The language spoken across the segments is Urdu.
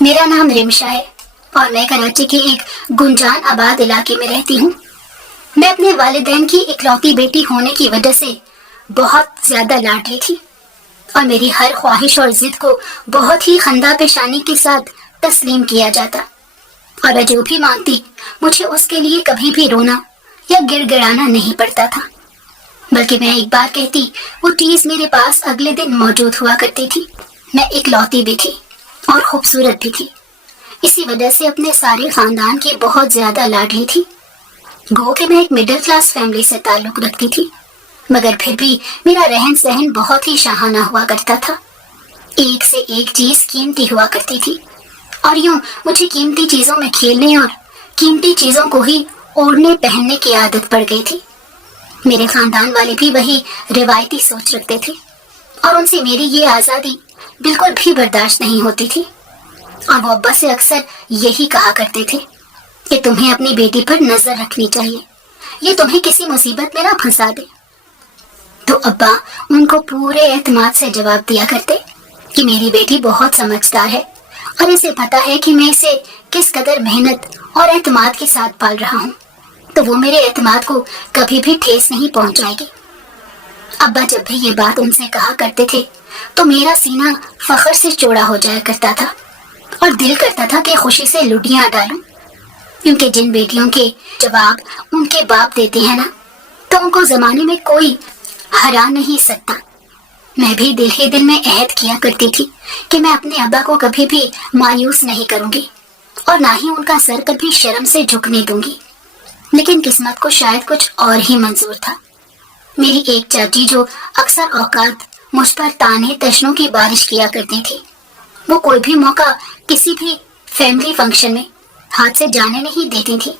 میرا نام رمشا ہے اور میں کراچی کے ایک گنجان آباد علاقے میں رہتی ہوں۔ میں اپنے والدین کی اکلوتی بیٹی ہونے کی وجہ سے بہت زیادہ لاڈلی تھی اور میری ہر خواہش اور ضد کو بہت ہی خندہ پیشانی کے ساتھ تسلیم کیا جاتا، اور میں جو بھی مانگتی مجھے اس کے لیے کبھی بھی رونا یا گڑ گڑانا نہیں پڑتا تھا، بلکہ میں ایک بار کہتی وہ چیز میرے پاس اگلے دن موجود ہوا کرتی تھی۔ میں اکلوتی بھی تھی اور خوبصورت بھی تھی، اسی وجہ سے اپنے سارے خاندان کی بہت زیادہ لاڈلی تھی۔ گو کہ میں ایک مڈل کلاس فیملی سے تعلق رکھتی تھی، مگر پھر بھی میرا رہن سہن بہت ہی شاہانہ ہوا کرتا تھا۔ ایک سے ایک چیز قیمتی ہوا کرتی تھی، اور یوں مجھے قیمتی چیزوں میں کھیلنے اور قیمتی چیزوں کو ہی اوڑھنے پہننے کی عادت پڑ گئی تھی۔ میرے خاندان والے بھی وہی روایتی سوچ رکھتے تھے، اور ان سے میری یہ آزادی بالکل بھی برداشت نہیں ہوتی تھی، اور وہ ابا سے اکثر یہی کہا کرتے تھے کہ تمہیں اپنی بیٹی پر نظر رکھنی چاہیے، یہ تمہیں کسی مصیبت میں نہ پھنسا دے۔ تو ابا ان کو پورے اعتماد سے جواب دیا کرتے کہ میری بیٹی بہت سمجھدار ہے اور اسے پتا ہے کہ میں اسے کس قدر محنت اور اعتماد کے ساتھ پال رہا ہوں، تو وہ میرے اعتماد کو کبھی بھی ٹھیس نہیں پہنچائے گی۔ ابا جب بھی یہ بات ان سے کہا کرتے تھے تو میرا سینہ فخر سے چوڑا ہو جایا کرتا تھا، اور دل کرتا تھا کہ خوشی سے لڈیاں ڈالوں، کیونکہ جن بیٹیوں کے جواب ان کے باپ دیتے ہیں نا، تو ان کو زمانے میں کوئی ہرا نہیں سکتا۔ میں بھی دل ہی دل میں عہد کیا کرتی تھی کہ میں اپنے ابا کو کبھی بھی مایوس نہیں کروں گی، اور نہ ہی ان کا سر کبھی شرم سے جھکنے دوں گی۔ لیکن قسمت کو شاید کچھ اور ہی منظور تھا۔ میری ایک چاچی جو اکثر اوقات مجھ پر تانے تشنوں کی بارش کیا کرتی تھی، وہ کوئی بھی موقع کسی بھی فیملی فنکشن میں ہاتھ سے جانے نہیں دیتی تھی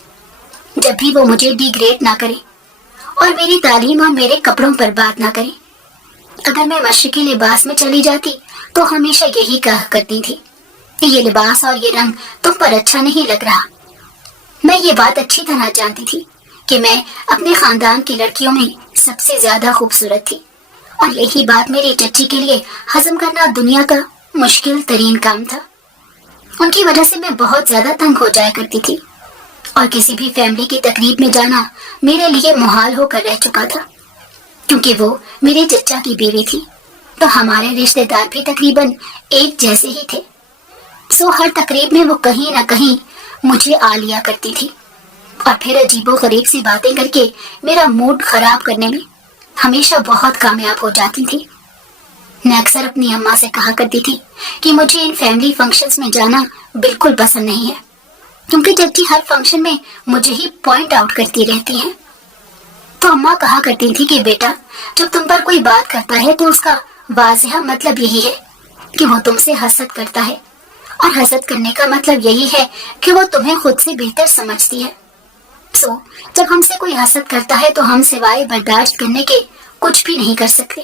جب بھی وہ مجھے ڈی گریڈ نہ کرے اور میری تعلیم اور میرے کپڑوں پر بات نہ کرے۔ اگر میں مشرقی لباس میں چلی جاتی تو ہمیشہ یہی کہا کرتی تھی کہ یہ لباس اور یہ رنگ تم پر اچھا نہیں لگ رہا۔ میں یہ بات اچھی طرح جانتی تھی کہ میں اپنے خاندان کی لڑکیوں میں سب سے زیادہ خوبصورت تھی، اور یہی بات میری چچی کے لیے ہضم کرنا دنیا کا مشکل ترین کام تھا۔ ان کی وجہ سے میں بہت زیادہ تنگ ہو جایا کرتی تھی، اور کسی بھی فیملی کی تقریب میں جانا میرے لیے محال ہو کر رہ چکا تھا، کیونکہ وہ میرے چچا کی بیوی تھی، تو ہمارے رشتے دار بھی تقریباً ایک جیسے ہی تھے۔ سو ہر تقریب میں وہ کہیں نہ کہیں مجھے آ لیا کرتی تھی، اور پھر عجیب و غریب سی باتیں کر کے میرا موڈ خراب کرنے میں ہمیشہ بہت کامیاب ہو جاتی تھی۔ میں اکثر اپنی اماں سے کہا کرتی تھی کہ مجھے ان فیملی فنکشنز میں جانا بالکل پسند نہیں ہے، کیونکہ چچی ہر فنکشن میں مجھے ہی پوائنٹ آؤٹ کرتی رہتی ہیں۔ تو اماں کہا کرتی تھی کہ بیٹا، جب تم پر کوئی بات کرتا ہے تو اس کا واضح مطلب یہی ہے کہ وہ تم سے حسد کرتا ہے، اور حسد کرنے کا مطلب یہی ہے کہ وہ تمہیں خود سے بہتر سمجھتی ہے۔ سو جب ہم سے کوئی حسد کرتا ہے تو ہم سوائے برداشت کرنے کے کچھ بھی نہیں کر سکتے،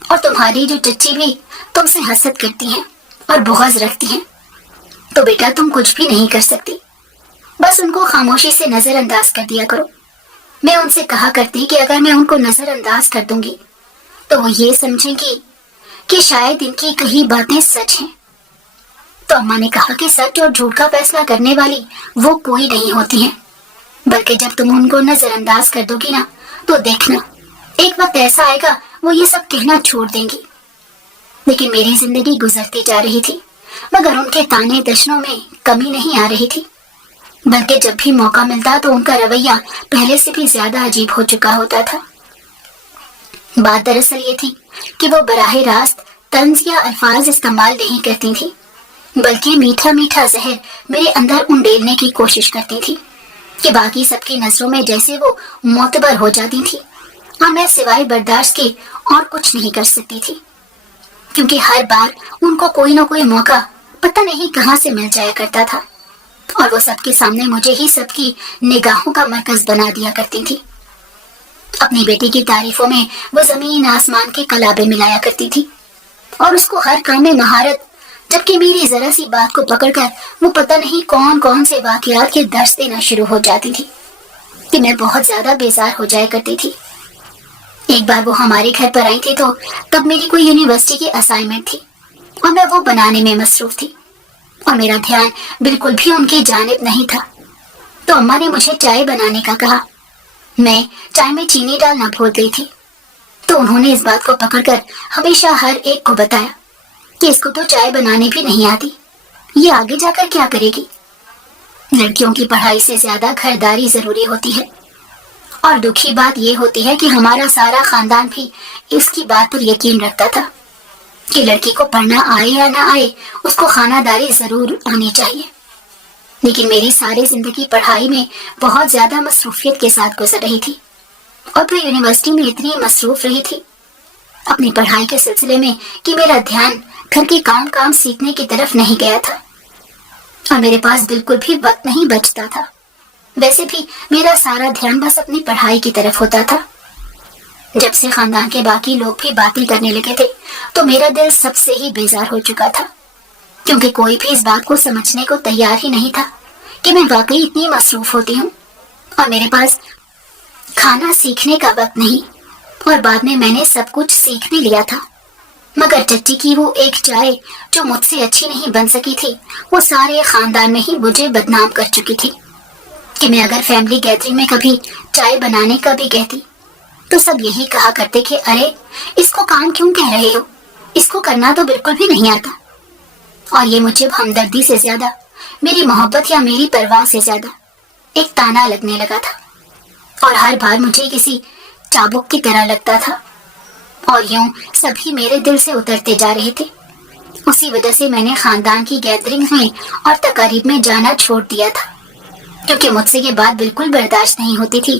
اور تمہاری جو چچی بھی تم سے حسد کرتی ہیں اور بغض رکھتی ہیں، تو بیٹا تم کچھ بھی نہیں کر سکتی، بس ان کو خاموشی سے نظر انداز کر دیا کرو۔ میں ان سے کہا کرتی کہ اگر میں ان کو نظر انداز کر دوں گی تو وہ یہ سمجھیں گی کہ شاید ان کی کئی باتیں سچ ہیں۔ تو اماں نے کہا کہ سچ اور جھوٹ کا فیصلہ کرنے والی وہ کوئی نہیں ہوتی ہیں، بلکہ جب تم ان کو نظر انداز کر دو گی نا تو دیکھنا ایک وقت ایسا آئے گا وہ یہ سب کہنا چھوڑ دیں گی۔ لیکن میری زندگی گزرتی جا رہی تھی، مگر ان کے تانے دشنوں میں کمی نہیں آ رہی تھی، بلکہ جب بھی موقع ملتا تو ان کا رویہ پہلے سے بھی زیادہ عجیب ہو چکا ہوتا تھا۔ بات دراصل یہ تھی کہ وہ براہ راست طنز یا الفاظ استعمال نہیں کرتی تھی، بلکہ میٹھا میٹھا زہر میرے اندر انڈیلنے کی کوشش کرتی تھی کہ باقی سب کی نظروں میں جیسے وہ معتبر ہو جاتی تھی، اور میں سوائے برداشت کے اور کچھ نہیں کر سکتی تھی، کیونکہ ہر بار ان کو کوئی نہ کوئی موقع پتہ نہیں کہاں سے مل جایا کرتا تھا، اور وہ سب کے سامنے مجھے ہی سب کی نگاہوں کا مرکز بنا دیا کرتی تھی۔ اپنی بیٹی کی تعریفوں میں وہ زمین آسمان کے کلابے ملایا کرتی تھی، اور اس کو ہر کام میں مہارت، جبکہ میری ذرا سی بات کو پکڑ کر وہ پتہ نہیں کون کون سے واقعات کے درس دینا شروع ہو جاتی تھی کہ میں بہت زیادہ بیزار ہو جایا کرتی تھی۔ ایک بار وہ ہمارے گھر پر آئی تھی تو تب میری کوئی یونیورسٹی کی اسائنمنٹ تھی، اور میں وہ بنانے میں مصروف تھی۔ اور میرا دھیان بالکل بھی ان کی جانب نہیں تھا۔ تو اماں نے مجھے چائے بنانے کا کہا۔ میں چائے میں چینی ڈالنا بھول گئی تھی، تو انہوں نے اس بات کو پکڑ کر ہمیشہ ہر ایک کو بتایا کہ اس کو تو چائے بنانے بھی نہیں آتی، یہ آگے جا کر کیا کرے گی؟ لڑکیوں کی پڑھائی سے زیادہ گھرداری ضروری ہوتی ہے، اور دکھی بات یہ ہوتی ہے کہ ہمارا سارا خاندان بھی اس کی بات پر یقین رکھتا تھا کہ لڑکی کو پڑھنا آئے یا نہ آئے، اس کو خانہ داری ضرور آنی چاہیے۔ لیکن میری ساری زندگی پڑھائی میں بہت زیادہ مصروفیت کے ساتھ گزر رہی تھی، اور پھر یونیورسٹی میں اتنی مصروف رہی تھی اپنی پڑھائی کے سلسلے میں کہ میرا دھیان گھر کے کام سیکھنے کی طرف نہیں گیا تھا، اور میرے پاس بالکل بھی وقت نہیں بچتا تھا۔ ویسے بھی میرا سارا دھیان بس اپنی پڑھائی کی طرف ہوتا تھا۔ جب سے خاندان کے باقی لوگ بھی باتیں کرنے لگے تھے تو میرا دل سب سے ہی بیزار ہو چکا تھا، کیونکہ کوئی بھی اس بات کو سمجھنے کو تیار ہی نہیں تھا کہ میں واقعی اتنی مصروف ہوتی ہوں اور میرے پاس کھانا سیکھنے کا وقت نہیں۔ اور بعد میں نے سب کچھ سیکھ بھی لیا تھا، مگر چچی کی وہ ایک چائے جو مجھ سے اچھی نہیں بن سکی تھی، وہ سارے خاندان میں ہی مجھے بدنام کر چکی تھی کہ میں اگر فیملی گیدرنگ میں کبھی چائے بنانے کا بھی کہتی تو سب یہی کہا کرتے کہ ارے اس کو کام کیوں کہہ رہے ہو، اس کو کرنا تو بالکل بھی نہیں آتا۔ اور یہ مجھے ہمدردی سے زیادہ، میری محبت یا میری پرواہ سے زیادہ ایک تانا لگنے لگا تھا، اور ہر بار مجھے کسی چابک کی طرح لگتا تھا، اور یوں سبھی میرے دل سے اترتے جا رہے تھے۔ اسی وجہ سے میں نے خاندان کی گیدرنگ میں اور تقاریب میں جانا چھوڑ دیا تھا، کیونکہ مجھ سے یہ بات بالکل برداشت نہیں ہوتی تھی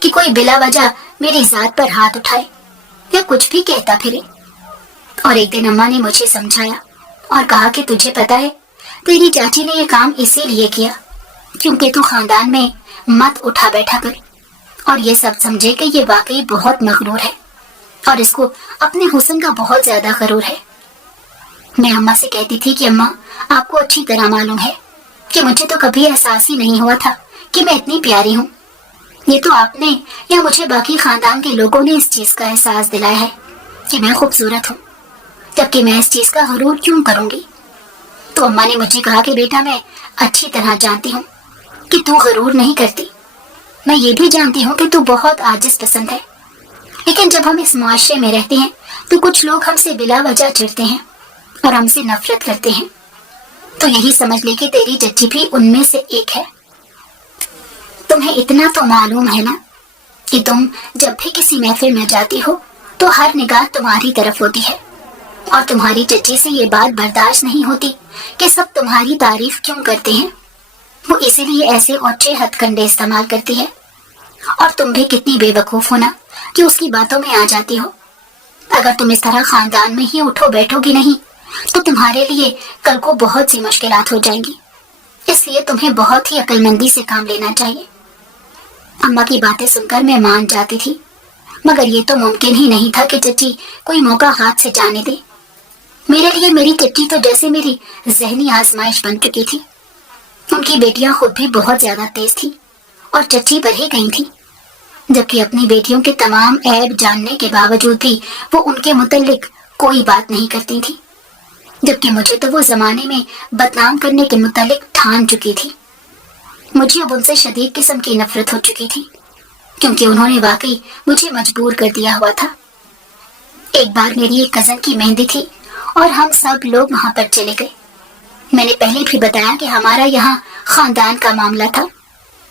کہ کوئی بلا وجہ میری ذات پر ہاتھ اٹھائے یا کچھ بھی کہتا پھرے۔ اور ایک دن اماں نے مجھے سمجھایا اور کہا کہ تجھے پتا ہے، تیری چاچی نے یہ کام اسی لیے کیا کیونکہ تو خاندان میں مت اٹھا بیٹھا کر، اور یہ سب سمجھے کہ یہ واقعی بہت مغرور ہے اور اس کو اپنے حسن کا بہت زیادہ غرور ہے۔ میں اماں سے کہتی تھی کہ اماں، آپ کو اچھی طرح معلوم ہے کہ مجھے تو کبھی احساس ہی نہیں ہوا تھا کہ میں اتنی پیاری ہوں، یہ تو آپ نے یا مجھے باقی خاندان کے لوگوں نے اس چیز کا احساس دلایا ہے کہ میں خوبصورت ہوں، جبکہ میں اس چیز کا غرور کیوں کروں گی؟ تو اماں نے مجھے کہا کہ بیٹا، میں اچھی طرح جانتی ہوں کہ تو غرور نہیں کرتی، میں یہ بھی جانتی ہوں کہ تو بہت عاجز پسند ہے، لیکن جب ہم اس معاشرے میں رہتے ہیں تو کچھ لوگ ہم سے بلا وجہ چڑھتے ہیں اور ہم سے نفرت کرتے ہیں، تو یہی سمجھ لے کہ تیری چچی بھی ان میں سے ایک ہے۔ تمہیں اتنا تو معلوم ہے نا کہ تم جب بھی کسی محفل میں جاتی ہو تو ہر نگاہ تمہاری طرف ہوتی ہے، اور تمہاری چچی سے یہ بات برداشت نہیں ہوتی کہ سب تمہاری تعریف کیوں کرتے ہیں، وہ اسی لیے ایسے اونچے ہتھ کنڈے استعمال کرتی ہے، اور تم بھی کتنی بے وقوف ہونا کہ اس کی باتوں میں آ جاتی ہو۔ اگر تم اس طرح خاندان میں ہی اٹھو بیٹھو گی نہیں تو تمہارے لیے کل کو بہت سی مشکلات ہو جائیں گی، اس لیے تمہیں بہت ہی عقل مندی سے کام لینا چاہیے۔ اماں کی باتیں سن کر میں مان جاتی تھی، مگر یہ تو ممکن ہی نہیں تھا کہ چچی کوئی موقع ہاتھ سے جانے دے۔ میرے لیے میری چچی تو جیسے میری ذہنی آزمائش بن چکی تھی۔ ان کی بیٹیاں خود بھی بہت زیادہ تیز تھی اور چچی پر ہی گئی تھی، جبکہ اپنی بیٹیوں کے تمام عیب جاننے کے باوجود بھی وہ ان کے متعلق کوئی بات نہیں کرتی تھی، جبکہ مجھے تو وہ زمانے میں بدنام کرنے کے متعلق ٹھان چکی تھی۔ مجھے اب ان سے شدید قسم کی نفرت ہو چکی تھی، کیونکہ انہوں نے واقعی مجھے مجبور کر دیا ہوا تھا۔ ایک بار میری ایک کزن کی مہندی تھی اور ہم سب لوگ وہاں پر چلے گئے۔ میں نے پہلے بھی بتایا کہ ہمارا یہاں خاندان کا معاملہ تھا،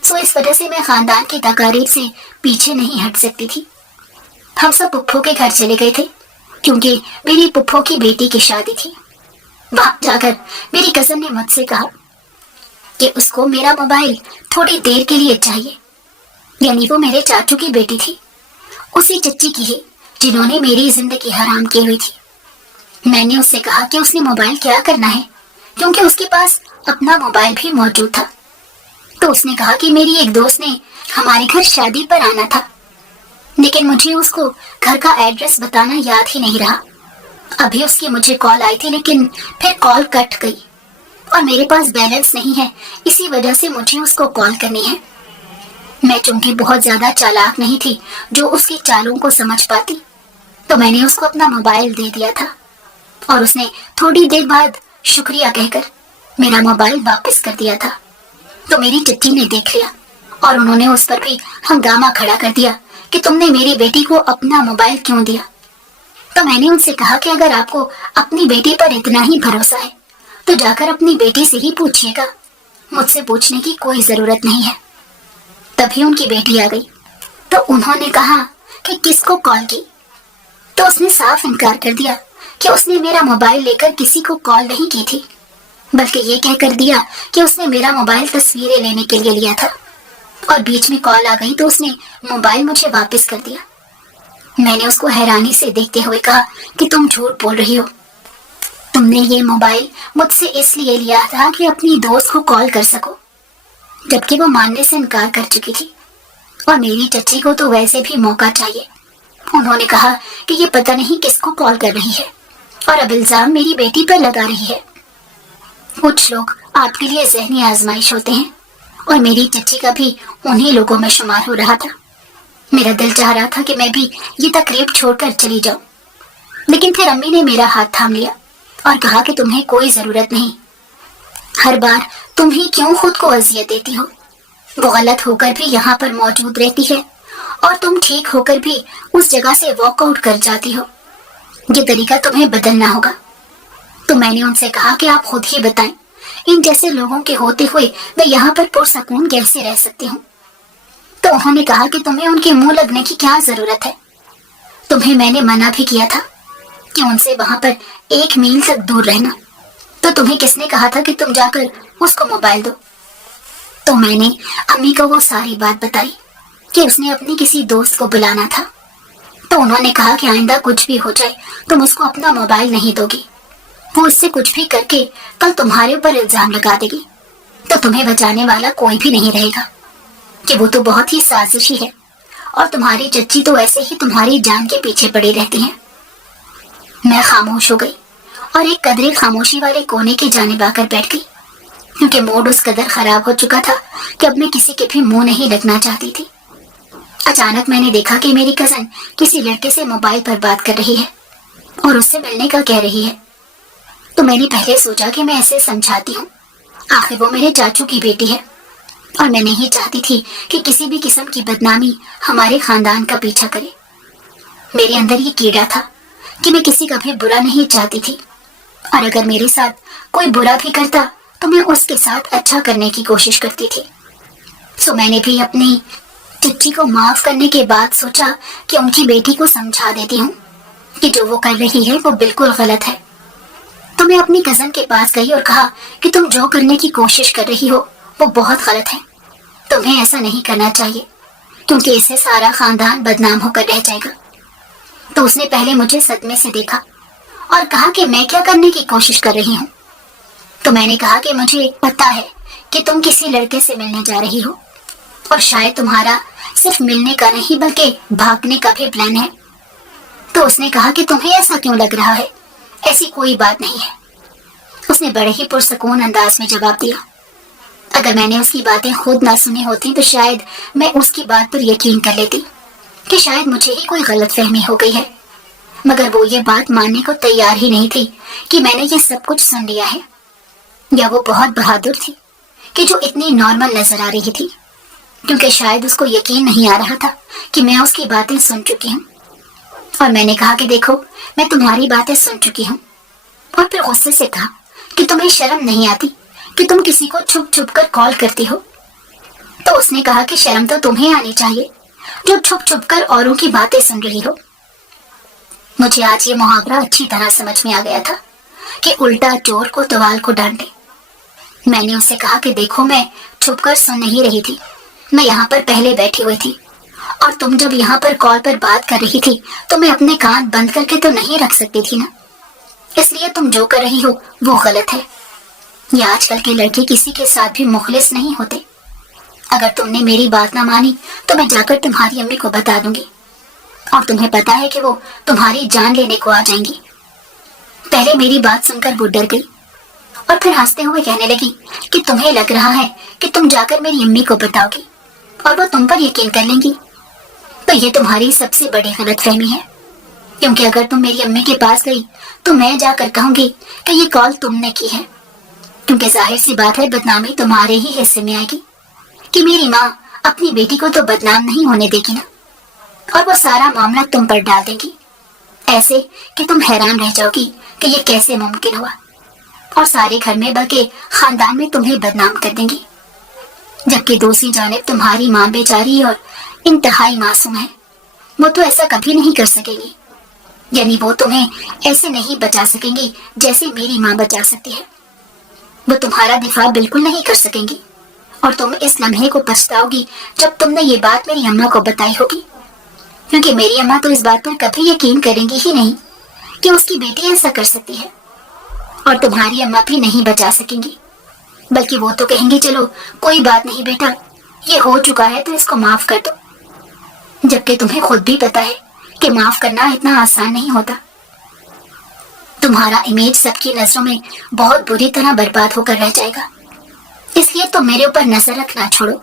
سو اس وجہ سے میں خاندان کی تقاریب سے پیچھے نہیں ہٹ سکتی تھی۔ ہم سب پھپھو کے گھر چلے گئے تھے کیونکہ میری پھپھو کی بیٹی کی شادی تھی۔ وہاں جا کر میری کزن نے مجھ سے کہا کہ اس کو میرا موبائل تھوڑی دیر کے لیے چاہیے، یعنی وہ میرے چاچو کی بیٹی تھی، اسی چچی کی ہے جنہوں نے میری زندگی حرام کی ہوئی تھی۔ میں نے اس سے کہا کہ اس نے موبائل کیا کرنا ہے، کیونکہ اس کے پاس اپنا موبائل بھی موجود تھا۔ تو اس نے کہا کہ میری ایک دوست نے ہمارے گھر شادی پر آنا تھا، لیکن مجھے اس کو گھر کا ایڈریس بتانا یاد ہی نہیں رہا۔ ابھی اس کی مجھے کال آئی تھی لیکن پھر کال کٹ گئی، اور میرے پاس بیلنس نہیں ہے، اسی وجہ سے مجھے اس کو کال کرنی ہے۔ میں چونکہ بہت زیادہ چالاک نہیں تھی جو اس کی چالوں کو سمجھ پاتی، تو میں نے اس کو اپنا موبائل دے دیا تھا، اور اس نے تھوڑی دیر بعد شکریہ کہہ کر میرا موبائل واپس کر دیا تھا تو میری چچی نے دیکھ لیا اور انہوں نے اس پر بھی ہنگامہ کھڑا کر دیا کہ تم نے میری بیٹی کو اپنا موبائل کیوں دیا۔ تو میں نے ان سے کہا کہ اگر آپ کو اپنی بیٹی پر اتنا ہی بھروسہ ہے تو جا کر اپنی بیٹی سے ہی پوچھیے گا، مجھ سے پوچھنے کی کوئی ضرورت نہیں ہے۔ تبھی ان کی بیٹی آ گئی تو انہوں نے کہا کہ کس کو کال کی، تو اس نے صاف انکار کر دیا کہ اس نے میرا موبائل لے کر کسی کو کال نہیں کی تھی، بلکہ یہ کہہ کر دیا کہ اس نے میرا موبائل تصویریں لینے کے لیے لیا تھا اور بیچ میں کال آ گئی تو اس نے موبائل مجھے واپس کر دیا۔ میں نے اس کو حیرانی سے دیکھتے ہوئے کہا کہ تم جھوٹ بول رہی ہو، تم نے یہ موبائل مجھ سے اس لیے لیا تھا کہ اپنی دوست کو کال کر سکو، جبکہ وہ ماننے سے انکار کر چکی تھی، اور میری چچی کو تو ویسے بھی موقع چاہیے۔ انہوں نے کہا کہ یہ پتہ نہیں کس کو کال کر رہی ہے اور اب الزام میری بیٹی پر لگا رہی ہے۔ کچھ لوگ آپ کے لیے ذہنی آزمائش ہوتے ہیں اور میری چچی کا بھی انہی لوگوں میں شمار ہو رہا تھا۔ میرا دل چاہ رہا تھا کہ میں بھی یہ تقریب چھوڑ کر چلی جاؤں، لیکن پھر امی نے میرا ہاتھ تھام لیا اور کہا کہ تمہیں کوئی ضرورت نہیں، ہر بار تم ہی کیوں خود کو اذیت دیتی ہو؟ وہ غلط ہو کر بھی یہاں پر موجود رہتی ہے اور تم ٹھیک ہو کر بھی اس جگہ سے واک آؤٹ کر جاتی ہو۔ یہ طریقہ تمہیں بدلنا ہوگا۔ تو میں نے ان سے کہا کہ آپ خود ہی بتائیں، ان جیسے لوگوں کے ہوتے ہوئے میں یہاں پر پرسکون کیسے رہ سکتی ہوں؟ تو انہوں نے کہا کہ تمہیں ان کے منہ لگنے کی کیا ضرورت ہے؟ تمہیں میں نے منع بھی کیا تھا کہ ان سے وہاں پر 1 میل تک دور رہنا، تو تمہیں کس نے کہا تھا کہ تم جا کر اس کو موبائل دو؟ تو میں نے امی کو وہ ساری بات بتائی کہ اس نے اپنی کسی دوست کو بلانا تھا، تو انہوں نے کہا کہ آئندہ کچھ بھی ہو جائے تم اس کو اپنا موبائل نہیں دو گی، وہ اس سے کچھ بھی کر کے کل تمہارے اوپر الزام لگا دے گی، تو تمہیں بچانے والا کوئی بھی نہیں رہے گا، کہ وہ تو بہت ہی سازشی ہے اور تمہاری چچی تو ایسے ہی تمہاری جان کے پیچھے پڑی رہتی ہیں۔ میں خاموش ہو گئی اور ایک قدرے خاموشی والے کونے کی جانب آ کر بیٹھ گئی، کیونکہ موڈ اس قدر خراب ہو چکا تھا کہ اب میں کسی کے بھی منہ نہیں لگنا چاہتی تھی۔ اچانک میں نے دیکھا کہ میری کزن کسی لڑکے سے موبائل پر بات کر رہی ہے اور اس سے ملنے کا کہہ رہی ہے، تو میں نے پہلے سوچا کہ میں ایسے سمجھاتی ہوں، آخر وہ میرے چاچو کی بیٹی ہے اور میں نہیں چاہتی تھی کہ کسی بھی قسم کی بدنامی ہمارے خاندان کا پیچھا کرے۔ میرے اندر یہ کیڑا تھا کہ میں کسی کا بھی برا نہیں چاہتی تھی، اور اگر میرے ساتھ کوئی برا بھی کرتا تو میں اس کے ساتھ اچھا کرنے کی کوشش کرتی تھی۔ سو میں نے بھی اپنی چچی کو معاف کرنے کے بعد سوچا کہ ان کی بیٹی کو سمجھا دیتی ہوں کہ جو وہ کر رہی ہے وہ بالکل غلط ہے۔ تو میں اپنی کزن کے پاس گئی اور کہا کہ تم جو کرنے کی کوشش کر رہی ہو وہ بہت غلط ہے، تمہیں ایسا نہیں کرنا چاہیے، کیونکہ اس سے سارا خاندان بدنام ہو کر رہ جائے گا۔ تو اس نے پہلے مجھے صدمے سے دیکھا اور کہا کہ میں کیا کرنے کی کوشش کر رہی ہوں؟ تو میں نے کہا کہ مجھے پتا ہے کہ تم کسی لڑکے سے ملنے جا رہی ہو، اور شاید تمہارا صرف ملنے کا نہیں بلکہ بھاگنے کا بھی پلان ہے۔ تو اس نے کہا کہ تمہیں ایسا کیوں لگ رہا ہے؟ ایسی کوئی بات نہیں ہے۔ اس نے بڑے ہی پرسکون انداز میں جواب دیا۔ اگر میں نے اس کی باتیں خود نہ سنی ہوتی تو شاید میں اس کی بات پر یقین کر لیتی کہ شاید مجھے ہی کوئی غلط فہمی ہو گئی ہے، مگر وہ یہ بات ماننے کو تیار ہی نہیں تھی کہ میں نے یہ سب کچھ سن لیا ہے، یا وہ بہت بہادر تھی کہ جو اتنی نارمل نظر آ رہی تھی، کیونکہ شاید اس کو یقین نہیں آ رہا تھا کہ میں اس کی باتیں سن چکی ہوں۔ اور میں نے کہا کہ دیکھو، میں تمہاری باتیں سن چکی ہوں، اور پھر غصے سے کہا کہ تمہیں شرم نہیں آتی کہ تم کسی کو چھپ چھپ کر کال کرتی ہو؟ تو اس نے کہا کہ شرم تو تمہیں آنی چاہیے جو چھپ چھپ کر اوروں کی باتیں سن رہی ہو۔ مجھے آج یہ محاورہ اچھی طرح سمجھ میں آ گیا تھا کہ الٹا چور کو توال کو ڈانٹے۔ میں نے اس سے کہا کہ دیکھو، میں چھپ کر سن نہیں رہی تھی، میں یہاں پر پہلے بیٹھی ہوئی تھی، اور تم جب یہاں پر کال پر بات کر رہی تھی تو میں اپنے کان بند کر کے تو نہیں رکھ سکتی تھی نا، اس لیے تم جو کر رہی ہو وہ غلط ہے۔ یہ آج کل کے لڑکے کسی کے ساتھ بھی مخلص نہیں ہوتے۔ اگر تم نے میری بات نہ مانی تو میں جا کر تمہاری امی کو بتا دوں گی، اور تمہیں پتا ہے کہ وہ تمہاری جان لینے کو آ جائیں گی۔ پہلے میری بات سن کر وہ ڈر گئی اور پھر ہنستے ہوئے کہنے لگی کہ تمہیں لگ رہا ہے کہ تم جا کر میری امی کو بتاؤ گی اور وہ تم پر یقین کر لیں گی، تو یہ تمہاری سب سے بڑی غلط فہمی ہے، کیونکہ اگر تم میری امی کے پاس گئی تو میں جا کر کہوں گی کہ یہ کال تم نے کی ہے، کیونکہ ظاہر سی بات ہے بدنامی تمہارے ہی حصے میں آئے گی کہ میری ماں اپنی بیٹی کو تو بدنام نہیں ہونے دے گی نا، اور وہ سارا معاملہ تم پر ڈال دے گی، ایسے کہ تم حیران رہ جاؤ گی کہ یہ کیسے ممکن ہوا، اور سارے گھر میں بلکہ خاندان میں تمہیں بدنام کر دیں گی، جبکہ دوسری جانب تمہاری ماں بیچاری اور انتہائی معصوم ہے، وہ تو ایسا کبھی نہیں کر سکے گی، یعنی وہ تمہیں ایسے نہیں بچا سکیں گی جیسے میری ماں بچا سکتی ہے، وہ تمہارا دفاع بالکل نہیں کر سکیں گی، اور تم اس لمحے کو پچھتاؤ گی جب تم نے یہ بات میری اماں کو بتائی ہوگی، کیونکہ میری اماں تو اس بات پر کبھی یقین کریں گی ہی نہیں کہ اس کی بیٹی ایسا کر سکتی ہے، اور تمہاری اماں بھی نہیں بچا سکیں گی، بلکہ وہ تو کہیں گی چلو کوئی بات نہیں بیٹا، یہ ہو چکا ہے تو اس کو معاف کر دو، جبکہ تمہیں خود بھی پتا ہے کہ معاف کرنا اتنا آسان نہیں ہوتا، تمہارا امیج سب کی نظروں میں بہت بری طرح برباد ہو کر رہ جائے گا، اس لیے تم میرے اوپر نظر رکھنا چھوڑو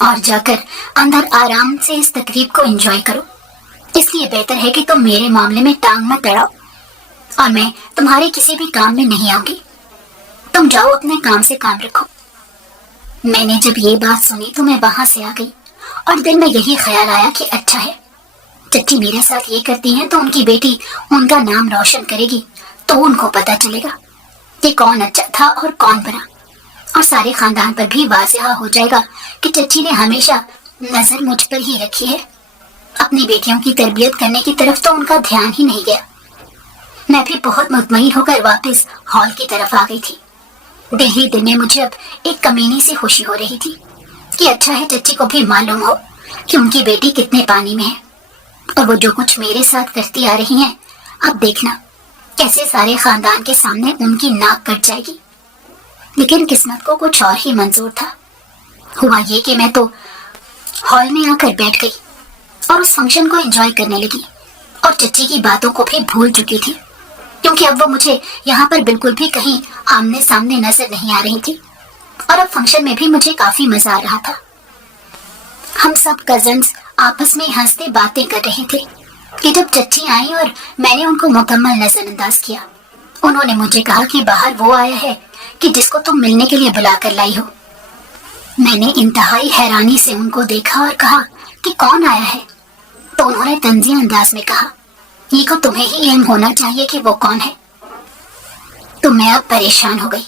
اور جا کر اندر آرام سے اس تقریب کو انجوائے کرو، اس لیے بہتر ہے کہ تم میرے معاملے میں ٹانگ مت اڑاؤ، اور میں تمہارے کسی بھی کام میں نہیں آؤں گی، تم جاؤ اپنے کام سے کام رکھو۔ میں نے جب یہ بات سنی تو میں وہاں سے آ گئی، اور دل میں یہی خیال آیا کہ اچھا ہے، چچی میرے ساتھ یہ کرتی ہیں تو ان کی بیٹی ان کا نام روشن کرے گی، تو ان کو پتہ چلے گا کہ کون اچھا تھا اور کون برا، اور سارے خاندان پر بھی واضح ہو جائے گا کہ چچی نے ہمیشہ نظر مجھ پر ہی رکھی ہے، اپنی بیٹیوں کی تربیت کرنے کی طرف تو ان کا دھیان ہی نہیں گیا۔ میں بھی بہت مطمئن ہو کر واپس ہال کی طرف آ گئی تھی، دل ہی دل میں مجھے اب ایک کمینی سی خوشی ہو رہی تھی کہ اچھا ہے چچی کو بھی معلوم ہو کہ ان کی بیٹی کتنے پانی میں ہے، اور وہ جو کچھ میرے ساتھ کرتی آ رہی ہیں، اب دیکھنا کیسے سارے خاندان کے سامنے ان کی ناک کٹ جائے گی۔ لیکن قسمت کو کچھ اور ہی منظور تھا، ہوا یہ کہ میں تو ہال میں آ کر بیٹھ گئی اور اس فنکشن کو انجوائے کرنے لگی، اور چچی کی باتوں کو بھی بھول چکی تھی، کیونکہ اب وہ مجھے یہاں پر بالکل بھی کہیں آمنے سامنے نظر نہیں آ رہی تھی، اور اب فنکشن میں بھی مجھے کافی مزہ آ رہا تھا۔ ہم سب کزنز آپس میں ہنستے باتیں کر رہے تھے کہ جب چچی آئیں اور میں نے ان کو مکمل نظر انداز کیا، انہوں نے مجھے کہا کہ باہر وہ آیا ہے کہ جس کو تم ملنے کے لیے بلا کر لائی ہو۔ میں نے انتہائی حیرانی سے ان کو دیکھا اور کہا کہ کون آیا ہے، تو انہوں نے طنزیہ انداز میں کہا یہ کو تمہیں ہی علم ہونا چاہیے کہ وہ کون ہے۔ تو میں اب پریشان ہو گئی،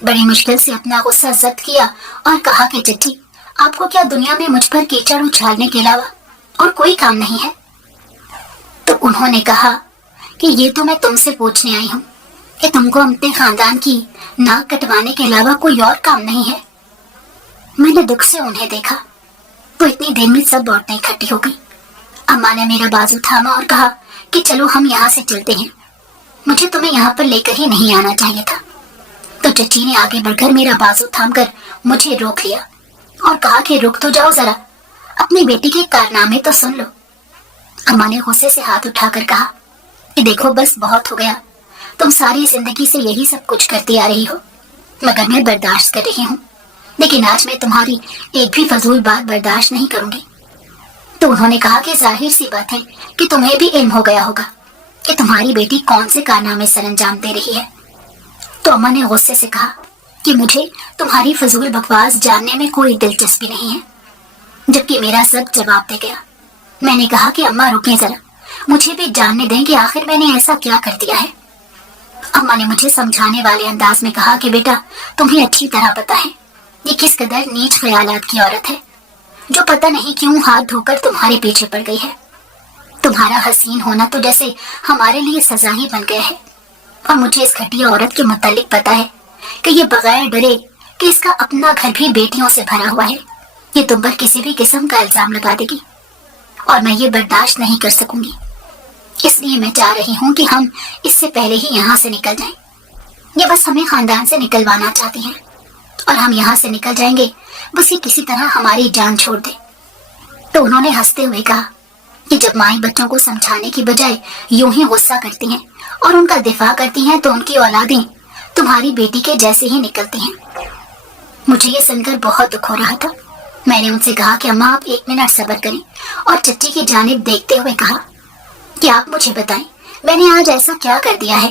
بڑی مشکل سے اپنا غصہ ضبط کیا اور کہا کہ چچی آپ کو کیا دنیا میں مجھ پر کیچڑ اچھالنے کے علاوہ اور کوئی کام نہیں ہے؟ تو انہوں نے کہا کہ یہ تو میں تم سے پوچھنے آئی ہوں کہ تم کو اپنے خاندان کی ناک کٹوانے کے علاوہ کوئی اور کام نہیں ہے۔ میں نے دکھ سے انہیں دیکھا تو اتنی دیر میں سب عورتیں اکٹھی ہو گئی۔ اماں نے میرا بازو تھاما اور کہا کہ چلو ہم یہاں سے چلتے ہیں، مجھے تمہیں یہاں پر لے کر ہی نہیں آنا چاہیے تھا۔ تو چچی نے آگے بڑھ کر میرا بازو تھام کر مجھے روک لیا اور کہا کہ رک تو جاؤ ذرا، اپنی بیٹی کے کارنامے تو سن لو۔ اماں نے غصے سے ہاتھ اٹھا کر کہا کہ دیکھو بس بہت ہو گیا، تم ساری زندگی سے یہی سب کچھ کرتی آ رہی ہو، مگر میں برداشت کر رہی ہوں، لیکن آج میں تمہاری ایک بھی فضول بات برداشت نہیں کروں گی۔ تو انہوں نے کہا کہ ظاہر سی بات ہے کہ تمہیں بھی علم ہو گیا ہوگا کہ تمہاری بیٹی کون سے کارنامے سر انجام دے رہی ہے۔ تو اماں نے غصے سے کہا کہ مجھے تمہاری فضول بکواس جاننے میں کوئی دلچسپی نہیں ہے، جبکہ میرا سب جواب دے گیا۔ میں نے کہا کہ اماں رکیں ذرا، مجھے بھی جاننے دیں کہ آخر میں نے ایسا کیا کر دیا ہے۔ اماں نے مجھے سمجھانے والے انداز میں کہا کہ بیٹا تمہیں اچھی طرح پتا ہے یہ کس قدر نیچ خیالات کی عورت ہے، جو پتہ نہیں کیوں ہاتھ دھو کر تمہارے پیچھے پڑ گئی ہے۔ تمہارا حسین ہونا تو جیسے ہمارے لیے سزا ہی بن گیا ہے، اور مجھے اس گھٹیا عورت کے متعلق پتا ہے کہ یہ بغیر ڈرے کہ اس کا اپنا گھر بھی بیٹیوں سے بھرا ہوا ہے، یہ تم پر کسی بھی قسم کا الزام لگا دے گی، اور میں یہ برداشت نہیں کر سکوں گی۔ اس لیے میں چاہ رہی ہوں کہ ہم اس سے پہلے ہی یہاں سے نکل جائیں، یہ بس ہمیں خاندان سے نکلوانا چاہتی ہیں، اور ہم یہاں سے نکل جائیں گے بس یہ کسی طرح ہماری جان چھوڑ دے۔ تو انہوں نے ہنستے ہوئے کہا کہ جب مائیں بچوں کو سمجھانے کی بجائے یوں ہی غصہ کرتی ہیں اور ان کا دفاع کرتی ہیں تو ان کی اولادیں تمہاری بیٹی کے جیسے ہی نکلتی ہیں۔ مجھے یہ سن کر بہت دکھ ہو رہا تھا۔ میں نے ان سے کہا کہ اماں آپ 1 منٹ صبر کریں، اور چچی کی جانب دیکھتے ہوئے کہا کہ آپ مجھے بتائیں میں نے آج ایسا کیا کر دیا ہے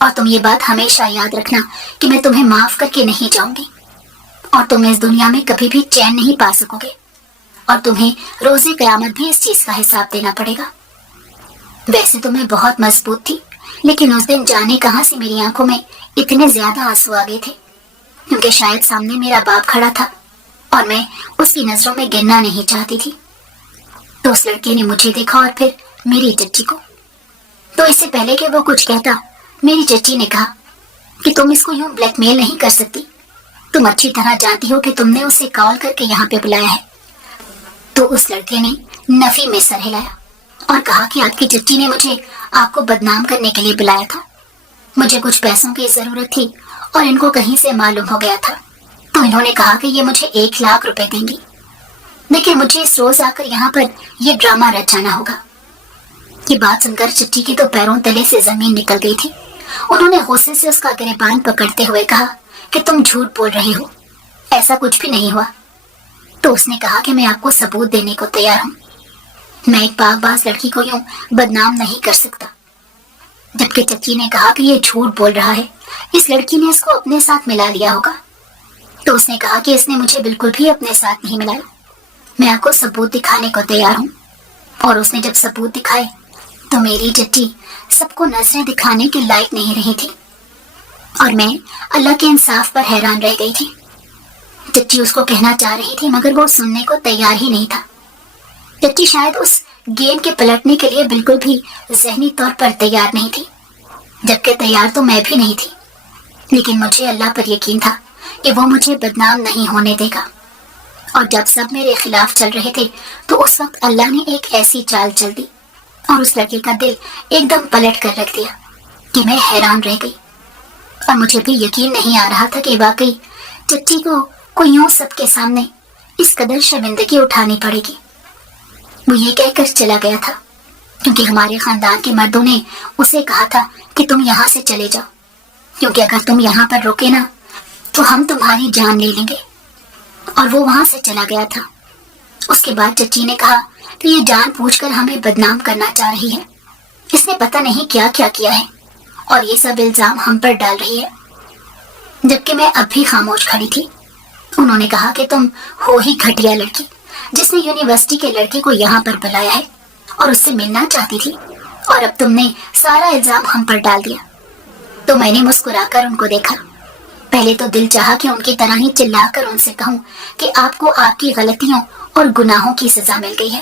اور تم یہ بات ہمیشہ یاد رکھنا کہ میں تمہیں معاف کر کے نہیں جاؤں گی، اور تم اس دنیا میں کبھی بھی چین نہیں پا سکو گے، اور تمہیں روز قیامت بھی اس چیز کا حساب دینا پڑے گا۔ ویسے تو میں بہت مضبوط تھی، لیکن اس دن جانے کہاں سے میری آنکھوں میں اتنے زیادہ آنسو آ گئے تھے، کیونکہ شاید سامنے میرا باپ کھڑا تھا اور میں اس کی نظروں میں گرنا نہیں چاہتی تھی۔ تو اس لڑکے نے مجھے دیکھا اور پھر میری چچی کو۔ تو اس سے پہلے کہ وہ کچھ کہتا، میری چچی نے کہا کہ تم اس کو یوں بلیک میل نہیں کر سکتی، تم اچھی طرح جانتی ہو کہ تم نے اسے کال کر کے یہاں پہ بلایا ہے۔ تو اس لڑکے نے نفی میں سر ہلایا اور کہا کہ آپ کی چچی نے مجھے آپ کو بدنام کرنے کے لیے بلایا تھا، مجھے کچھ پیسوں کی ضرورت تھی اور ان کو کہیں سے معلوم ہو گیا تھا، تو انہوں نے کہا کہ یہ مجھے 1,00,000 روپے دیں گی، لیکن مجھے اس روز آ کر یہاں پر یہ ڈرامہ رچانا ہوگا۔ یہ بات سن کر چچی کی تو پیروں تلے سے زمین نکل گئی تھی۔ انہوں نے غصے سے اس کا گریبان پکڑتے ہوئے کہا کہ تم جھوٹ بول رہے ہو، ایسا کچھ بھی نہیں ہوا۔ تو اس نے کہا کہ میں آپ کو ثبوت دینے کو تیار ہوں، میں ایک پاک باز لڑکی کو یوں بدنام نہیں کر سکتا۔ جبکہ چچی نے کہا کہ یہ جھوٹ بول رہا ہے، اس لڑکی نے اس کو اپنے ساتھ ملا لیا ہوگا۔ تو اس نے کہا کہ اس نے مجھے بالکل بھی اپنے ساتھ نہیں ملایا، میں آپ کو ثبوت دکھانے کو تیار ہوں۔ اور اس نے جب ثبوت دکھائے تو میری چچی سب کو نظریں دکھانے کے لائق نہیں رہی تھی، اور میں اللہ کے انصاف پر حیران رہ گئی تھی۔ چچی اس کو کہنا چاہ رہی تھی مگر وہ سننے کو تیار ہی نہیں تھا۔ چچی شاید اس گیم کے پلٹنے کے لیے بالکل بھی ذہنی طور پر تیار نہیں تھی، جبکہ تیار تو میں بھی نہیں تھی، لیکن مجھے اللہ پر یقین تھا کہ وہ مجھے بدنام نہیں ہونے دے گا۔ اور جب سب میرے خلاف چل رہے تھے تو اس وقت اللہ نے ایک ایسی چال چل دی اور اس لڑکے کا دل ایک دم پلٹ کر رکھ دیا کہ میں حیران رہ گئی، اور مجھے بھی یقین نہیں آ رہا تھا کہ واقعی چچی کو یوں سب کے سامنے اس قدر شرمندگی اٹھانی پڑے گی۔ وہ یہ کہہ کر چلا گیا تھا کیونکہ ہمارے خاندان کے مردوں نے اسے کہا تھا کہ تم یہاں سے چلے جاؤ، کیونکہ اگر تم یہاں پر رکے نا تو ہم تمہاری جان لے لیں گے۔ اور وہ وہاں سے چلا گیا تھا۔ اس کے بعد چچی نے کہا کہ یہ جان پوچھ کر ہمیں بدنام کرنا چاہ رہی ہے، اس نے پتہ نہیں کیا کیا کیا ہے اور یہ سب الزام ہم پر ڈال رہی ہے۔ جبکہ میں اب بھی خاموش کھڑی تھی۔ انہوں نے کہا کہ تم ہو ہی گھٹیا لڑکی جس نے یونیورسٹی کے لڑکے کو یہاں پر بلایا ہے اور اس سے ملنا چاہتی تھی، اور اب تم نے سارا الزام ہم پر ڈال دیا۔ تو میں نے مسکرا کر ان کو دیکھا۔ پہلے تو دل چاہا کہ ان کی طرح ہی چلا کر ان سے کہوں کہ آپ کو آپ کی غلطیوں اور گناہوں کی سزا مل گئی ہے،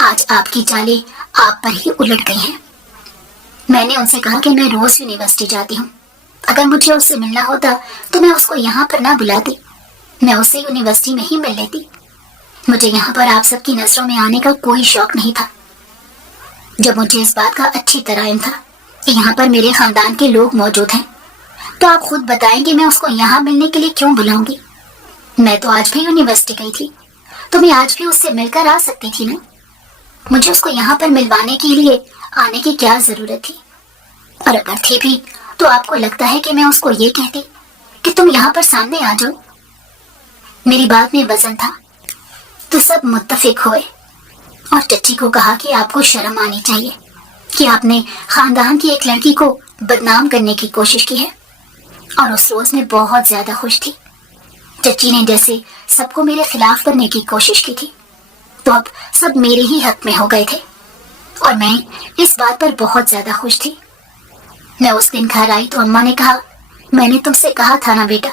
آج آپ کی چالیں آپ پر ہی الٹ گئی ہیں۔ میں نے ان سے کہا کہ میں روز یونیورسٹی جاتی ہوں، اگر مجھے اس سے ملنا ہوتا تو میں اس کو یہاں پر نہ بلاتی، میں اس سے یونیورسٹی میں ہی مل لیتی۔ مجھے یہاں پر آپ سب کی نظروں میں آنے کا کوئی شوق نہیں تھا۔ جب مجھے اس بات کا اچھی طرح علم تھا کہ یہاں پر میرے خاندان کے لوگ موجود ہیں، تو آپ خود بتائیں کہ میں اس کو یہاں ملنے کے لیے کیوں بلاؤں گی؟ میں تو آج بھی یونیورسٹی گئی تھی، تو میں آج بھی اس سے مل کر آ سکتی تھی نا۔ مجھے اس کو یہاں پر ملوانے کے لیے آنے کی کیا ضرورت تھی؟ اور اگر تھی بھی تو آپ کو لگتا ہے کہ میں اس کو یہ کہتی کہ تم یہاں پر سامنے آ جاؤ؟ میری بات میں وزن تھا تو سب متفق ہوئے، اور چچی کو کہا کہ آپ کو شرم آنی چاہیے کہ آپ نے خاندان کی ایک لڑکی کو بدنام کرنے کی کوشش کی ہے۔ اور اس روز میں بہت زیادہ خوش تھی۔ چچی نے جیسے سب کو میرے خلاف کرنے کی کوشش کی تھی، تو اب سب میرے ہی حق میں ہو گئے تھے، اور میں اس بات پر بہت زیادہ خوش تھی۔ میں اس دن گھر آئی تو اماں نے کہا، میں نے تم سے کہا تھا نا بیٹا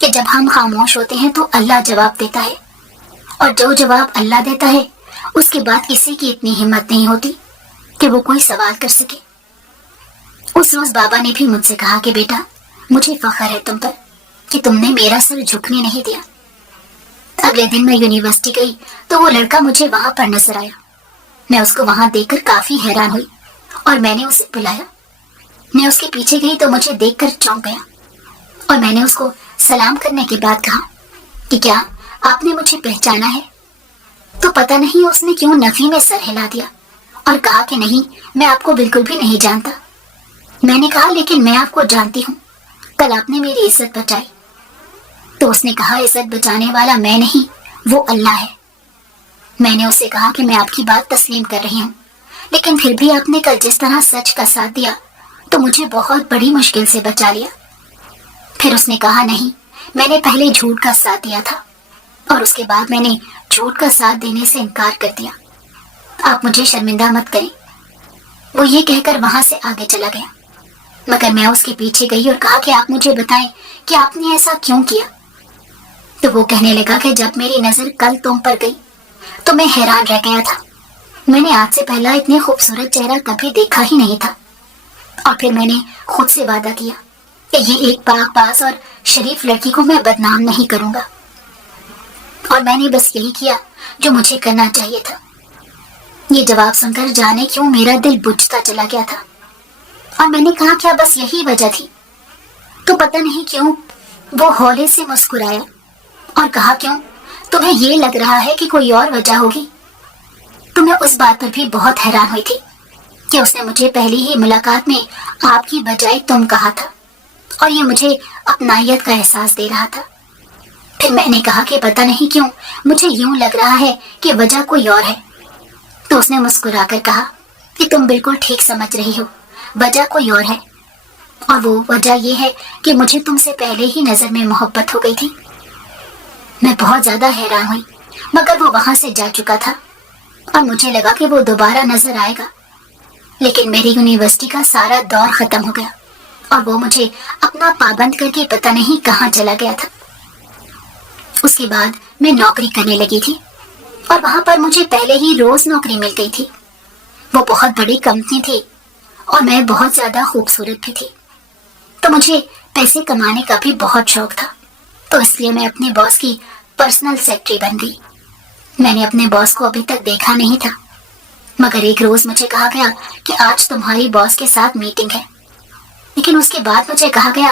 کہ جب ہم خاموش ہوتے ہیں تو اللہ جواب دیتا ہے، اور جو جواب اللہ دیتا ہے اس کے بعد کسی کی اتنی ہمت نہیں ہوتی کہ وہ کوئی سوال کر سکے۔ اس روز بابا نے بھی مجھ سے کہا کہ بیٹا مجھے فخر ہے تم پر کہ تم نے میرا سر جھکنے نہیں دیا۔ اگلے دن میں یونیورسٹی گئی تو وہ لڑکا مجھے وہاں پر نظر آیا۔ میں اس کو وہاں دیکھ کر کافی حیران ہوئی اور میں نے اسے بلایا۔ میں اس کے پیچھے گئی تو مجھے دیکھ کر چونک گیا، اور میں نے اس کو سلام کرنے کے بعد کہا کہ کیا آپ نے مجھے پہچانا ہے؟ تو پتہ نہیں اس نے کیوں نفی میں سر ہلا دیا اور کہا کہ نہیں، میں آپ کو بالکل بھی نہیں جانتا۔ میں نے کہا لیکن میں آپ کو جانتی ہوں، کل آپ نے میری عزت بچائی۔ تو اس نے کہا عزت بچانے والا میں نہیں، وہ اللہ ہے۔ میں نے اسے کہا کہ میں آپ کی بات تسلیم کر رہی ہوں، لیکن پھر بھی آپ نے کل جس طرح سچ کا ساتھ دیا تو مجھے بہت بڑی مشکل سے بچا لیا۔ پھر اس نے کہا نہیں، میں نے پہلے جھوٹ کا ساتھ دیا تھا اور اس کے بعد میں نے جھوٹ کا ساتھ دینے سے انکار کر دیا، آپ مجھے شرمندہ مت کریں۔ وہ یہ کہہ کر وہاں سے آگے چلا گیا، مگر میں اس کے پیچھے گئی اور کہا کہ آپ مجھے بتائیں کہ آپ نے ایسا کیوں کیا؟ تو وہ کہنے لگا کہ جب میری نظر کل تم پر گئی تو میں حیران رہ گیا تھا، میں نے آج سے پہلا اتنے خوبصورت چہرہ کبھی دیکھا ہی نہیں تھا، اور پھر میں نے خود سے وعدہ کیا کہ یہ ایک پاک باز اور شریف لڑکی کو میں بدنام نہیں کروں گا، اور میں نے بس یہی کیا جو مجھے کرنا چاہیے تھا۔ یہ جواب سن کر جانے کیوں میرا دل بجھتا چلا گیا تھا، اور میں نے کہا کیا بس یہی وجہ تھی؟ تو پتہ نہیں کیوں وہ ہولے سے مسکرایا اور کہا کیوں تمہیں یہ لگ رہا ہے کہ کوئی اور وجہ ہوگی؟ تو میں اس بات پر بھی بہت حیران ہوئی تھی کہ اس نے مجھے پہلی ہی ملاقات میں آپ کی بجائے تم کہا تھا، اور یہ مجھے اپنائیت کا احساس دے رہا تھا۔ پھر میں نے کہا کہ پتہ نہیں کیوں مجھے یوں لگ رہا ہے کہ وجہ کوئی اور ہے۔ تو اس نے مسکرا کر کہا کہ تم بالکل ٹھیک سمجھ رہی ہو، وجہ کوئی اور ہے، اور وہ وجہ یہ ہے کہ مجھے تم سے پہلے ہی نظر میں محبت ہو گئی تھی۔ میں بہت زیادہ حیران ہوئی، مگر وہ وہاں سے جا چکا تھا اور مجھے لگا کہ وہ دوبارہ نظر آئے گا، لیکن میری یونیورسٹی کا سارا دور ختم ہو گیا اور وہ مجھے اپنا پابند کر کے پتہ نہیں کہاں چلا گیا تھا۔ اس کے بعد میں نوکری کرنے لگی تھی اور وہاں پر مجھے پہلے ہی روز نوکری مل گئی تھی۔ وہ بہت بڑی کمپنی تھی اور میں بہت زیادہ خوبصورت بھی تھی، تو مجھے پیسے کمانے کا بھی بہت شوق تھا، تو اس لیے میں اپنے باس کی پرسنل سیکرٹری بن گئی۔ میں نے اپنے باس کو ابھی تک دیکھا نہیں تھا، مگر ایک روز مجھے کہا گیا کہ آج تمہاری باس کے ساتھ میٹنگ ہے، لیکن اس کے بعد مجھے کہا گیا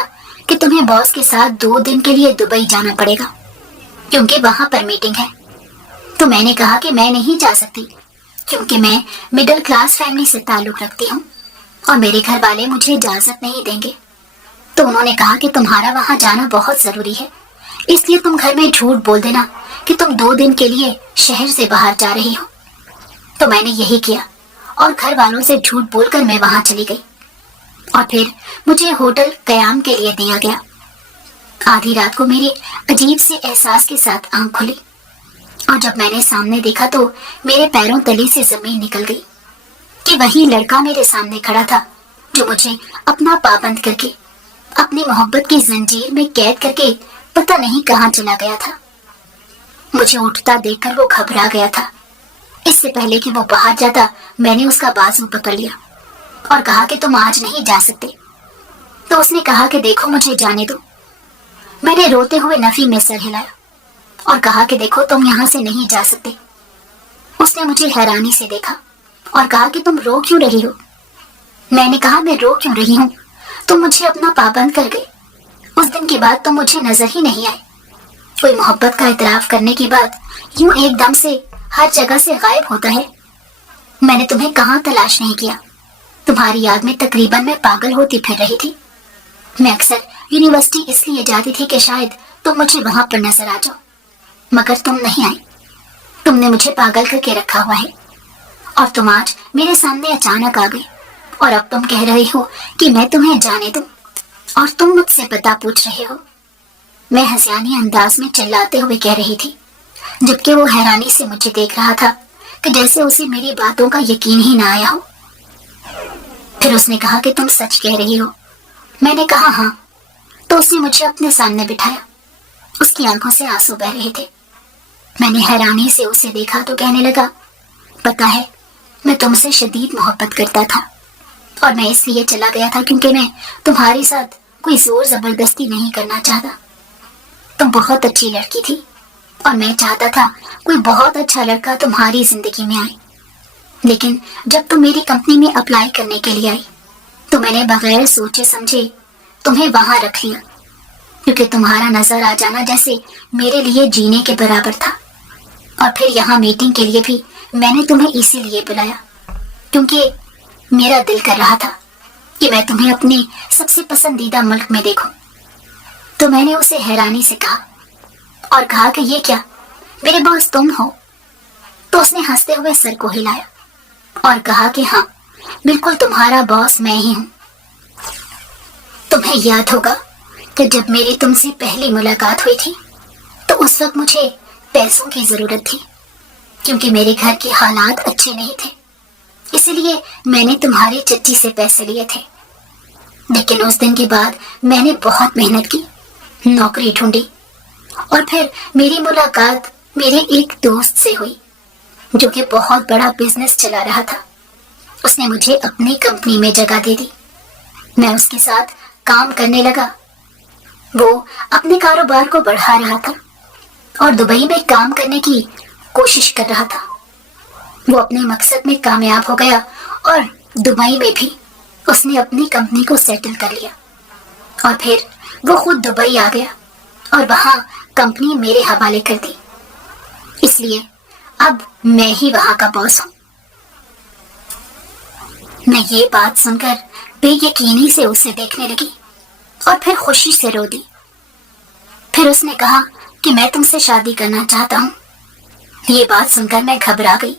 کہ تمہیں باس کے ساتھ 2 دن کے لیے دبئی جانا پڑے گا کیونکہ وہاں پر میٹنگ ہے۔ تو میں نے کہا کہ میں نہیں جا سکتی کیونکہ میں مڈل کلاس فیملی سے تعلق رکھتی ہوں اور میرے گھر والے مجھے اجازت نہیں دیں گے۔ تو انہوں نے کہا کہ تمہارا وہاں جانا بہت ضروری ہے، اس لیے تم گھر میں جھوٹ بول دینا کہ تم 2 دن کے لیے شہر سے باہر جا رہی ہو۔ تو میں نے یہی کیا اور گھر والوں سے جھوٹ بول کر میں وہاں چلی گئی، اور پھر مجھے ہوٹل قیام کے لیے دیا گیا۔ آدھی رات کو میری عجیب سے احساس کے ساتھ آنکھ کھلی، اور جب میں نے سامنے دیکھا تو میرے پیروں تلے سے زمین نکل گئی کہ وہی لڑکا میرے سامنے کھڑا تھا جو مجھے اپنا پابند کر کے اپنی محبت کی زنجیر میں قید کر کے پتہ نہیں کہاں چلا گیا تھا۔ مجھے اٹھتا دیکھ کر وہ گھبرا گیا تھا۔ اس سے پہلے کہ وہ باہر جاتا میں نے اس کا بازو پکڑ لیا اور کہا کہ تم آج نہیں جا سکتے۔ تو اس نے کہا کہ دیکھو مجھے جانے دو۔ میں نے روتے ہوئے نفی میں سر ہلایا اور کہا کہ دیکھو تم یہاں سے نہیں جا سکتے۔ اس نے مجھے حیرانی سے دیکھا اور کہا کہ تم رو کیوں رہی ہو؟ میں نے کہا میں رو کیوں رہی ہوں، تم مجھے اپنا پابند کر گئے، اس دن کے بعد تم مجھے نظر ہی نہیں آئے۔ کوئی محبت کا اعتراف کرنے کے بعد یوں ایک دم سے ہر جگہ سے غائب ہوتا ہے۔ میں نے تمہیں کہاں تلاش نہیں کیا، تمہاری یاد میں تقریباً میں پاگل ہوتی پھر رہی تھی۔ میں اکثر یونیورسٹی اس لیے جاتی تھی کہ شاید تم مجھے وہاں پر نظر آ جاؤ، مگر تم نہیں آئی۔ تم نے مجھے پاگل کر کے رکھا ہوا ہے، اور تم آج میرے سامنے اچانک آ گئی، اور اب تم کہہ رہی ہو کہ میں تمہیں جانے دوں، اور تم مجھ سے پتہ پوچھ رہے ہو۔ میں ہنسیانی انداز میں چلاتے ہوئے کہہ رہی تھی، جبکہ وہ حیرانی سے مجھے دیکھ رہا تھا کہ جیسے اسے میری باتوں کا یقین ہی نہ آیا ہو۔ پھر اس نے کہا کہ تم سچ کہہ رہی ہو۔ میں نے کہا ہاں۔ تو اس نے مجھے اپنے سامنے بٹھایا، اس کی آنکھوں سے آنسو بہ رہے تھے۔ میں نے حیرانی سے اسے دیکھا تو کہنے لگا، پتہ ہے میں تم سے شدید محبت کرتا تھا، اور میں اس لیے چلا گیا تھا کیونکہ میں تمہارے ساتھ کوئی زور زبردستی نہیں کرنا چاہتا۔ تم بہت اچھی لڑکی تھی اور میں چاہتا تھا کوئی بہت اچھا لڑکا تمہاری زندگی میں آئے، لیکن جب تم میری کمپنی میں اپلائی کرنے کے لیے آئی تو میں نے بغیر سوچے سمجھے تمہیں وہاں رکھ لیا، کیونکہ تمہارا نظر آ جانا جیسے میرے لیے جینے کے برابر تھا۔ اور پھر یہاں میٹنگ کے لیے بھی میں نے تمہیں اسی لیے بلایا کیونکہ میرا دل کر رہا تھا کہ میں تمہیں اپنے سب سے پسندیدہ ملک میں دیکھوں۔ تو میں نے اسے حیرانی سے کہا اور کہا کہ یہ کیا، میرے باس تم ہو؟ تو اس نے ہنستے ہوئے سر کو ہلایا اور کہا کہ ہاں، بالکل تمہارا باس میں ہی ہوں۔ تمہیں یاد ہوگا کہ جب میری تم سے پہلی ملاقات ہوئی تھی تو اس وقت مجھے پیسوں کی ضرورت تھی، کیونکہ میرے گھر کے حالات اچھے نہیں تھے، اسی لیے میں نے تمہاری چچی سے پیسے لیے تھے۔ لیکن اس دن کے بعد میں نے بہت محنت کی، نوکری ڈھونڈی، اور پھر میری ملاقات میرے ایک دوست سے ہوئی جو کہ بہت بڑا بزنس چلا رہا تھا۔ اس نے مجھے اپنی کمپنی میں جگہ دے دی۔ میں اس کے ساتھ کام کرنے لگا۔ وہ اپنے کاروبار کو بڑھا رہا تھا اور دبئی میں کام کرنے کی کوشش کر رہا تھا۔ وہ اپنے مقصد میں کامیاب ہو گیا اور دبئی میں بھی اس نے اپنی کمپنی کو سیٹل کر لیا، اور پھر وہ خود دبئی آ گیا اور وہاں کمپنی میرے حوالے کر دی۔ اس لیے اب میں ہی وہاں کا باس ہوں۔ میں یہ بات سن کر بے یقینی سے اسے دیکھنے لگی اور پھر خوشی سے رو دی۔ پھر اس نے کہا کہ میں تم سے شادی کرنا چاہتا ہوں۔ یہ بات سن کر میں گھبرا گئی۔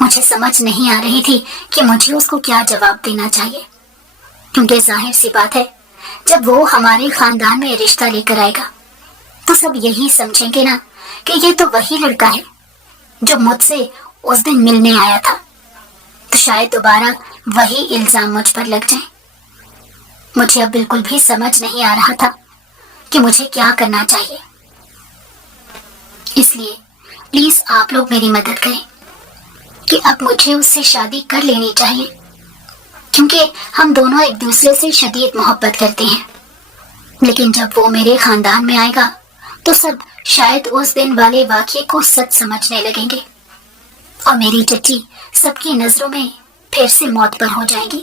مجھے سمجھ نہیں آ رہی تھی کہ مجھے اس کو کیا جواب دینا چاہیے، کیونکہ ظاہر سی بات ہے جب وہ ہمارے خاندان میں رشتہ لے کر آئے گا تو سب یہی سمجھیں گے نا کہ یہ تو وہی لڑکا ہے جو مجھ سے اس دن ملنے آیا تھا، تو شاید دوبارہ وہی الزام مجھ پر لگ جائیں۔ مجھے اب بالکل بھی سمجھ نہیں آ رہا تھا کہ مجھے کیا کرنا چاہیے۔ اس لیے پلیز آپ لوگ میری مدد کریں کہ اب مجھے اس سے شادی کر لینی چاہیے، کیونکہ ہم دونوں ایک دوسرے سے شدید محبت کرتے ہیں۔ لیکن جب وہ میرے خاندان میں آئے گا تو سب شاید اس دن والے واقعے کو سچ سمجھنے لگیں گے، اور میری چچی سب کی نظروں میں پھر سے موت پر ہو جائے گی۔